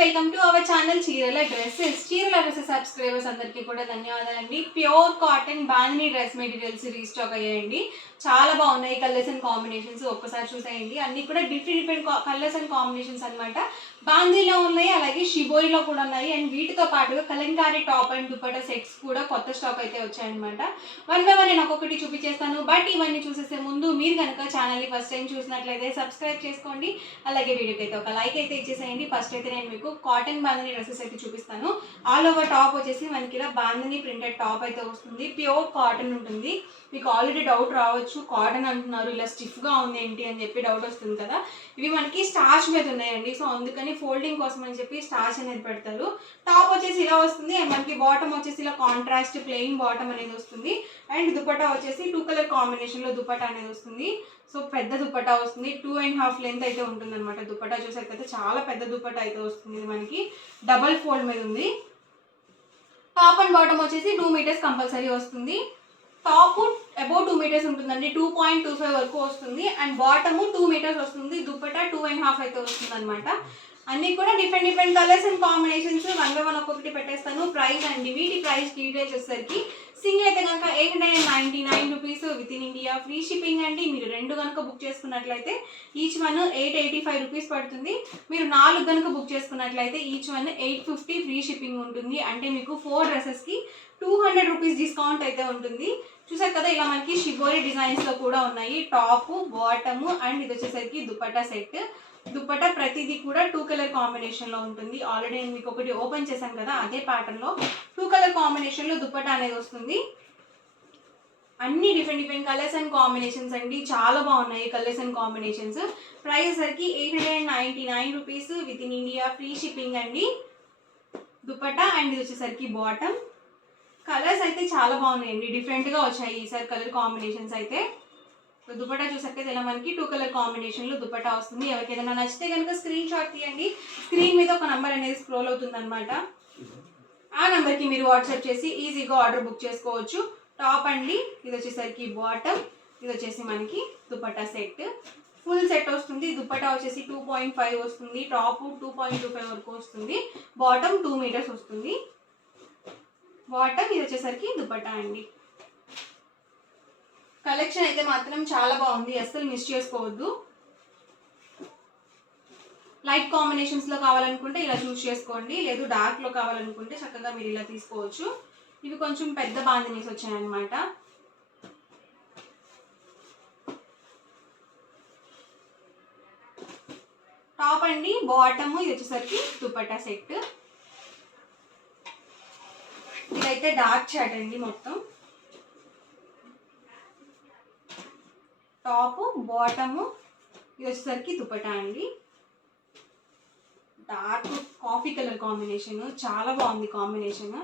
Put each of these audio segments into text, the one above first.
Welcome to our channel చీరల dresses subscribers అందరికీ కూడా ధన్యవాదాలండి. Pure cotton bandhani dress materials restock అయ్యాయండి. చాలా బాగున్నాయి కలర్స్ అండ్ కాంబినేషన్స్. ఒక్కసారి చూసేయండి. అన్ని కూడా డిఫరెంట్ కలర్స్ అండ్ కాంబినేషన్స్ అనమాట. బాందీలో ఉన్నాయి, అలాగే షిబోరిలో కూడా ఉన్నాయి. అండ్ వీటితో పాటుగా Kalamkari top and dupatta sets కూడా కొత్త స్టాక్ అయితే వచ్చాయన్నమాట. వన్ బై వన్ నేను ఒక్కొక్కటి చూపించేస్తాను. బట్ ఇవన్నీ చూసేసే ముందు మీరు కనుక ఛానల్ని ఫస్ట్ టైం చూసినట్లయితే సబ్స్క్రైబ్ చేసుకోండి. అలాగే వీడియోకి అయితే ఒక లైక్ అయితే ఇచ్చేసేయండి. ఫస్ట్ అయితే నేను మీకు కాటన్ బాందిని డ్రెస్సెస్ అయితే చూపిస్తాను. ఆల్ ఓవర్ టాప్ వచ్చేసి మనకి ఇలా బాందిని ప్రింటెడ్ టాప్ అయితే వస్తుంది. ప్యూర్ కాటన్ ఉంటుంది. మీకు ఆల్రెడీ డౌట్ రావచ్చు, కాటన్ అంటున్నారు, ఇలా స్టిఫ్గా ఉంది ఏంటి అని చెప్పి డౌట్ వస్తుంది కదా. ఇవి మనకి స్టార్చ్ మీద ఉన్నాయండి. సో అందుకని ఫోల్డింగ్ కోసం అని చెప్పి స్టార్చ్ అనేది పెడతారు. టాప్ వచ్చేసి ఇలా వస్తుంది. అండ్ మనకి బాటమ్ వచ్చేసి ఇలా కాంట్రాస్ట్ ప్లెయిన్ బాటమ్ అనేది వస్తుంది. అండ్ దుపట్టా వచ్చేసి 2 కలర్ కాంబినేషన్లో దుపట్టా అనేది వస్తుంది. సో పెద్ద దుపట్టా వస్తుంది. 2.5 లెంత్ అయితే ఉంటుంది అనమాట. దుపట్టా చూసేకైతే చాలా పెద్ద దుపట్టా అయితే వస్తుంది. ఇది మనకి డబల్ ఫోల్డ్ మీద ఉంది. టాప్ అండ్ బాటమ్ వచ్చేసి 2 మీటర్స్ కంపల్సరీ వస్తుంది. టాప్ అబౌవ్ 2 మీటర్స్ ఉంటుందండి. 2.25 వరకు వస్తుంది. అండ్ బాటమ్ 2 మీటర్స్ వస్తుంది. దుపట్టా 2.5 అయితే వస్తుంది అనమాట. అన్నీ కూడా different colours and combinations. One by one ఒక్కొక్కటి పెట్టేస్తాను. ప్రైస్ అండి, వీటి ప్రైస్ డీటెయిల్స్ వచ్చేసరికి సింగిల్ అయితే కనుక 899 rupees with in India, free shipping అండి. మీరు 2 కనుక బుక్ చేసుకున్నట్లయితే ఈచ్ వన్ 885 రూపీస్ పడుతుంది. మీరు 4 కనుక బుక్ చేసుకున్నట్లయితే ఈచ్ వన్ 850 ఫ్రీ షిప్పింగ్ ఉంటుంది. అంటే మీకు 4 డ్రెస్సెస్కి 200 రూపీస్ డిస్కౌంట్ అయితే ఉంటుంది. చూసారు కదా, ఇలా మనకి షిబోరి డిజైన్స్లో కూడా ఉన్నాయి. టాప్, బాటమ్ అండ్ ఇది వచ్చేసరికి దుపట్టా సెట్. దుపట్టా ప్రతిదీ కూడా 2 కలర్ కాంబినేషన్లో ఉంటుంది. ఆల్రెడీ నేను మీకు ఒకటి ఓపెన్ చేశాను కదా, అదే ప్యాటర్న్లో 2 కలర్ కాంబినేషన్లో దుపట్టా అనేది వస్తుంది. అన్ని డిఫరెంట్ కలర్స్ అండ్ కాంబినేషన్స్ అండి. చాలా బాగున్నాయి కలర్స్ అండ్ కాంబినేషన్స్. ప్రైస్ సరికి 899 rupees with in India, free shipping అండి. దుపట్టా అండ్ ఇది వచ్చేసరికి బాటమ్. కలర్స్ అయితే చాలా బాగున్నాయండి, డిఫరెంట్గా వచ్చాయి ఈసారి కలర్ కాంబినేషన్స్ అయితే. దుపట్టా చూసాక ఇలా మనకి 2 కలర్ కాంబినేషన్లో దుపట్టా వస్తుంది. ఎవరికి ఏదైనా నచ్చితే కనుక స్క్రీన్ షాట్ తీయండి. స్క్రీన్ మీద ఒక నంబర్ అనేది స్క్రోల్ అవుతుంది అనమాట. ఆ నెంబర్కి మీరు వాట్సాప్ చేసి ఈజీగా ఆర్డర్ బుక్ చేసుకోవచ్చు. టాప్ అండి, ఇది వచ్చేసరికి బాటమ్, ఇది వచ్చేసి మనకి దుపట్టా సెట్. ఫుల్ సెట్ వస్తుంది. దుపట్టా వచ్చేసి 2.5 వస్తుంది. టాప్ 2.25 వరకు వస్తుంది. బాటమ్ 2 మీటర్స్ వస్తుంది. బాటమ్ ఇది వచ్చేసరికి దుపట్టా అండి. కలెక్షన్ అయితే మాత్రం చాలా బాగుంది, అస్సలు మిస్ చేసుకోవద్దు. లైట్ కాంబినేషన్స్లో కావాలనుకుంటే ఇలా చూస్ చేసుకోండి. లేదు డార్క్లో కావాలనుకుంటే చక్కగా మీరు ఇలా తీసుకోవచ్చు. ఇవి కొంచెం పెద్ద బాందినీస్ వచ్చాయన్నమాట. టాప్ అండి, బాటమ్ ఇది వచ్చేసరికి దుపట్టా సెట్. ఇదైతే డార్క్ షాట్ అండి మొత్తం. టాప్, బాటము ఇది వచ్చేసరికి దుపట్టా అండి. డార్క్ కాఫీ కలర్ కాంబినేషన్, చాలా బాగుంది కాంబినేషన్.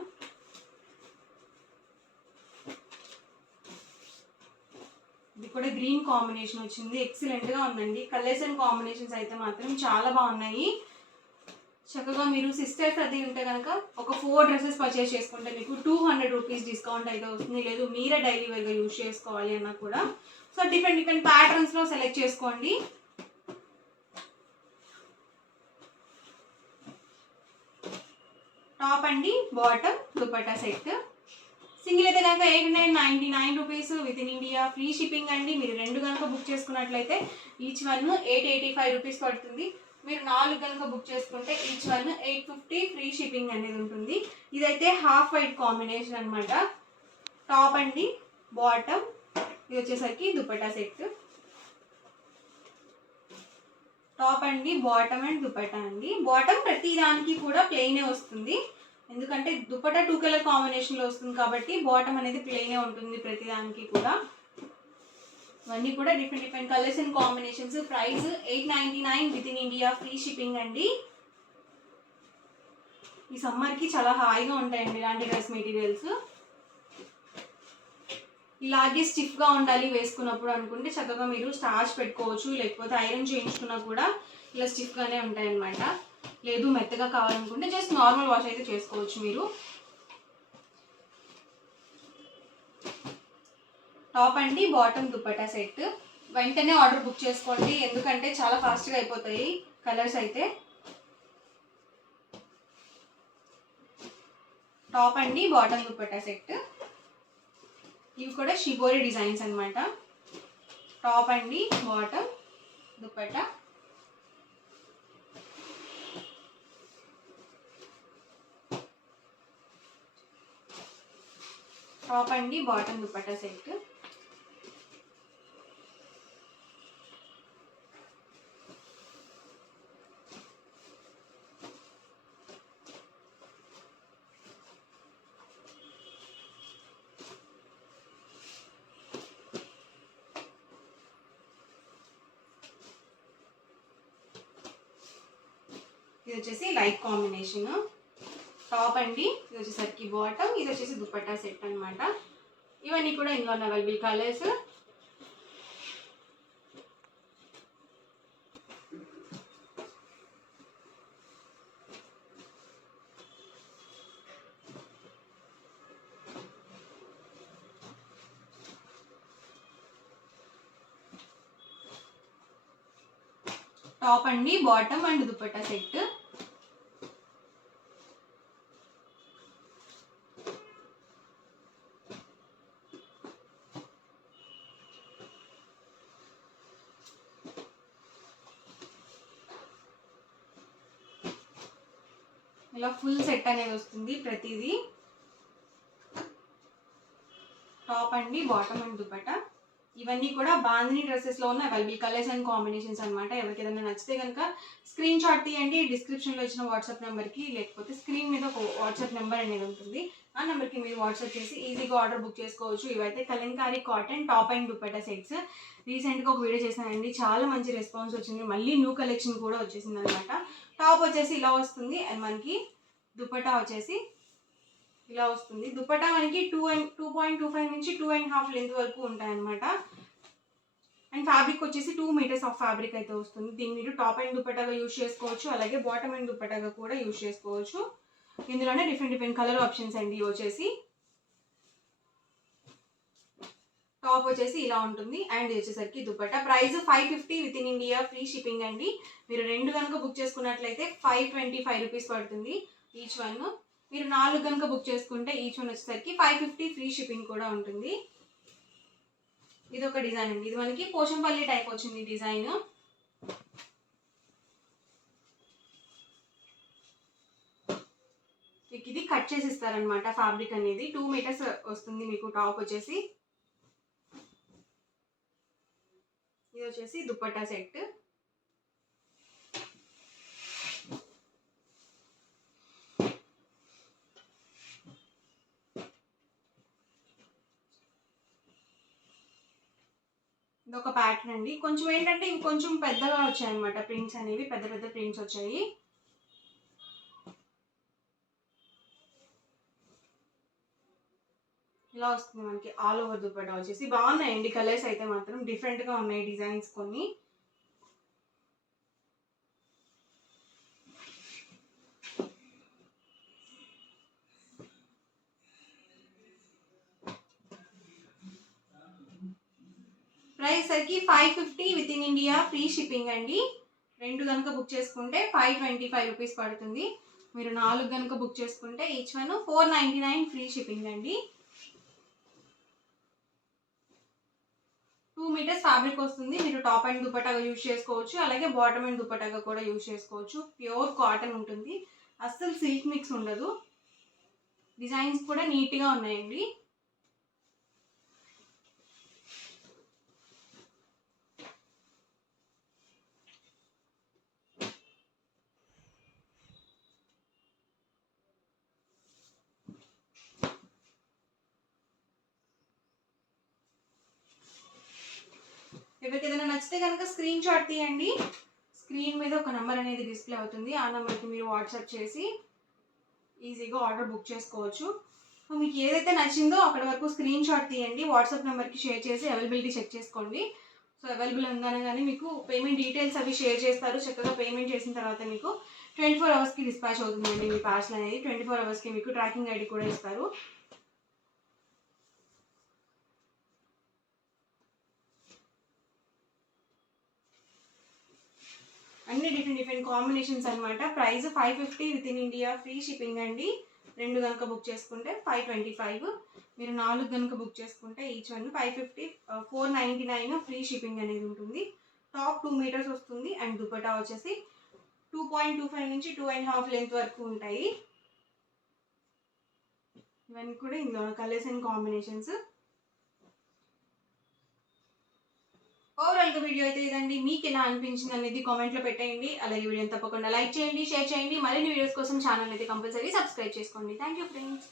ఇది కూడా గ్రీన్ కాంబినేషన్ వచ్చింది. ఎక్సలెంట్గా ఉందండి. కలర్స్ అండ్ కాంబినేషన్స్ అయితే మాత్రం చాలా బాగున్నాయి. చక్కగా మీరు సిస్టర్స్ అది ఉంటే కనుక ఒక 4 డ్రెస్సెస్ పర్చేస్ చేసుకుంటే మీకు 200 రూపీస్ డిస్కౌంట్ అయితే వస్తుంది. లేదు మీరే డైలీ వేర్గా యూజ్ చేసుకోవాలి అన్నా కూడా. సో డిఫరెంట్ ప్యాటర్న్స్లో సెలెక్ట్ చేసుకోండి. టాప్ అండి, బాటమ్, దుపట్టా సెట్. సింగిల్ అయితే కనుక 899 rupees with in India, free shipping అండి. మీరు 2 కనుక బుక్ చేసుకున్నట్లయితే ఈచ్ వన్ 885 రూపీస్ పడుతుంది. మీరు 4 కనుక బుక్ చేసుకుంటే ఈచ్ వన్ 850 ఫ్రీ షిప్పింగ్ అనేది ఉంటుంది. ఇదైతే హాఫ్ వైట్ కాంబినేషన్ అనమాట. టాప్ అండి, బాటమ్, ఇది వచ్చేసరికి దుపట్టా సెట్. టాప్ అండి, బాటమ్ అండ్ దుపట్టా అండి. బాటమ్ ప్రతి దానికి కూడా ప్లెయినే వస్తుంది. ఎందుకంటే దుపట్టా 2 కలర్ కాంబినేషన్లో వస్తుంది కాబట్టి బాటమ్ అనేది ప్లెయినే ఉంటుంది ప్రతి దానికి కూడా. ఇవన్నీ కూడా different colours and combinations. Price 899 with in India, free shipping అండి. ఈ సమ్మర్కి చాలా హాయిగా ఉంటాయండి ఇలాంటి డ్రెస్ మెటీరియల్స్. ఇలాగే స్టిఫ్గా ఉండాలి వేసుకున్నప్పుడు అనుకుంటే చక్కగా మీరు స్టార్చ్ పెట్టుకోవచ్చు. లేకపోతే ఐరన్ చేయించుకున్నా కూడా ఇలా స్టిఫ్గానే ఉంటాయన్నమాట. లేదు మెత్తగా కావాలనుకుంటే జస్ట్ నార్మల్ వాష్ అయితే చేసుకోవచ్చు మీరు. టాప్ అండి, బాటమ్, దుపట్టా సెట్. వెంటనే ఆర్డర్ బుక్ చేసుకోండి, ఎందుకంటే చాలా ఫాస్ట్గా అయిపోతాయి కలర్స్ అయితే. టాప్ అండి, బాటమ్ దుపట్టా సెట్. ఇవి కూడా షిబోరి డిజైన్స్ అనమాట. టాప్ అండి, బాటమ్ దుపట్టా. టాప్ అండి, బాటమ్ దుపట్టా సెట్. ఇది వచ్చేసి లైట్ కాంబినేషన్. టాప్ అండి, ఇది వచ్చేసరికి బాటమ్, ఇది వచ్చేసి దుపట్టా సెట్ అనమాట. ఇవన్నీ కూడా ఇందులో అవైలబుల్ కలర్స్. టాప్ అండి, బాటమ్ అండ్ దుపట్టా సెట్. ఇలా ఫుల్ సెట్ అనేది వస్తుంది ప్రతిదీ. టాప్ అండి, బాటమ్ అండ్ దుపట్టా. ఇవన్నీ కూడా బాందిని డ్రెస్సెస్లో ఉన్న అవైలబుల్ కలర్స్ అండ్ కాంబినేషన్స్ అనమాట. ఎవరికి ఏదైనా నచ్చితే కనుక స్క్రీన్ షాట్ తీయండి. డిస్క్రిప్షన్లో ఇచ్చిన వాట్సాప్ నెంబర్కి, లేకపోతే స్క్రీన్ మీద ఒక వాట్సాప్ నెంబర్ అనేది ఉంటుంది. ఆ నెంబర్కి మీరు వాట్సాప్ చేసి ఈజీగా ఆర్డర్ బుక్ చేసుకోవచ్చు. ఇవైతే Kalamkari cotton top and dupatta sets. రీసెంట్గా ఒక వీడియో చేశానండి, చాలా మంచి రెస్పాన్స్ వచ్చింది. మళ్ళీ న్యూ కలెక్షన్ కూడా వచ్చేసింది అనమాట. టాప్ వచ్చేసి ఇలా వస్తుంది అండ్ మనకి దుపట్టా వచ్చేసి ఇలా వస్తుంది. దుపట్టా మనకి 2.25 నుంచి 2.5 లెంత్ వరకు ఉంటాయన్నమాట. అండ్ ఫ్యాబ్రిక్ వచ్చేసి 2 మీటర్స్ ఆఫ్ ఫ్యాబ్రిక్ అయితే వస్తుంది. దీన్ని మీరు టాప్ అండ్ దుపట్టాగా యూజ్ చేసుకోవచ్చు, అలాగే బాటమ్ అండ్ దుపట్టాగా కూడా యూజ్ చేసుకోవచ్చు. ఇందులోనే డిఫరెంట్ కలర్ ఆప్షన్స్ అండి. వచ్చేసి టాప్ వచ్చేసి ఇలా ఉంటుంది అండ్ ఇది వచ్చేసరికి dupatta. Price 550 with in India, free shipping అండి. మీరు 2 కనుక బుక్ చేసుకున్నట్లయితే 525 రూపీస్ పడుతుంది ఈచ్ వన్. మీరు 4 కనుక బుక్ చేసుకుంటే ఈచ్ వన్ వచ్చేసరికి 550, ఫ్రీ షిప్పింగ్ కూడా ఉంటుంది. ఇది ఒక డిజైన్ అండి. ఇది మనకి పోచంపల్లి టైప్ వచ్చింది డిజైన్. ఇది కట్ చేసి ఇస్తారనమాట. ఫ్యాబ్రిక్ అనేది 2 మీటర్స్ వస్తుంది మీకు. టాప్ వచ్చేసి ఇది వచ్చేసి దుపట్టా సెట్. ఇది ఒక ప్యాటర్న్ అండి. కొంచెం ఏంటంటే ఇవి కొంచెం పెద్దగా వచ్చాయన్నమాట. ప్రింట్స్ అనేవి పెద్ద ప్రింట్స్ వచ్చాయి. ఇలా వస్తుంది మనకి ఆల్ ఓవర్ దుపట్టా వచ్చేసి. బాగున్నాయండి కలర్స్ అయితే మాత్రం, డిఫరెంట్గా ఉన్నాయి డిజైన్స్ కొన్ని. ప్రైస్ సరికి 550 with in India, free shipping అండి. 2 కనుక బుక్ చేసుకుంటే 525 రూపీస్ పడుతుంది. మీరు 4 కనుక బుక్ చేసుకుంటే ఈచ్ వన్ 499, ఫ్రీ షిప్పింగ్ అండి. 2 మీటర్స్ ఫ్యాబ్రిక్ వస్తుంది. మీరు టాప్ అండ్ దుపట్టాగా యూజ్ చేసుకోవచ్చు, అలాగే బాటమ్ అండ్ దుపట్టాగా కూడా యూజ్ చేసుకోవచ్చు. ప్యూర్ కాటన్ ఉంటుంది, అస్సలు సిల్క్ మిక్స్ ఉండదు. డిజైన్స్ కూడా నీట్గా ఉన్నాయండి. ఎవరికి ఏదైనా నచ్చితే కనుక స్క్రీన్ షాట్ తీయండి. స్క్రీన్ మీద ఒక నెంబర్ అనేది డిస్ప్లే అవుతుంది. ఆ నెంబర్కి మీరు వాట్సాప్ చేసి ఈజీగా ఆర్డర్ బుక్ చేసుకోవచ్చు. సో మీకు ఏదైతే నచ్చిందో అక్కడ వరకు స్క్రీన్ షాట్ తీయండి, వాట్సాప్ నెంబర్కి షేర్ చేసి అవైలబిలిటీ చెక్ చేసుకోండి. సో అవైలబుల్ ఉందనగానే మీకు పేమెంట్ డీటెయిల్స్ అవి షేర్ చేస్తారు. చక్కగా పేమెంట్ చేసిన తర్వాత మీకు 24 అవర్స్కి డిస్పాచ్ అవుతుందండి మీ పార్సల్ అనేది. 24 అవర్స్కి మీకు ట్రాకింగ్ ఐడి కూడా ఇస్తారు. అన్ని డిఫరెంట్ కాంబినేషన్స్ అనమాట. Price 550 with in India, free shipping అండి. 2 కనుక బుక్ చేసుకుంటే 525, మీరు 4 కనుక బుక్ చేసుకుంటే ఈచ్ వన్ 550, 499 ఫ్రీ షిప్పింగ్ అనేది ఉంటుంది. టాప్ 2 మీటర్స్ వస్తుంది అండ్ దుపట్టా వచ్చేసి 2.25 నుంచి 2.5 లెంత్ వరకు ఉంటాయి. ఇవన్నీ కూడా ఇందులో కలర్స్ అండ్ కాంబినేషన్స్. ఓవరాల్గా వీడియో అయితే ఇదండి. మీకు ఎలా అనిపించింది అనేది కామెంట్లో పెట్టేయండి. అలాగే వీడియోని తప్పకుండా లైక్ చేయండి, షేర్ చేయండి. మరిన్ని వీడియోస్ కోసం ఛానల్ అయితే కంపల్సరీ సబ్స్క్రైబ్ చేసుకోండి. Thank you friends.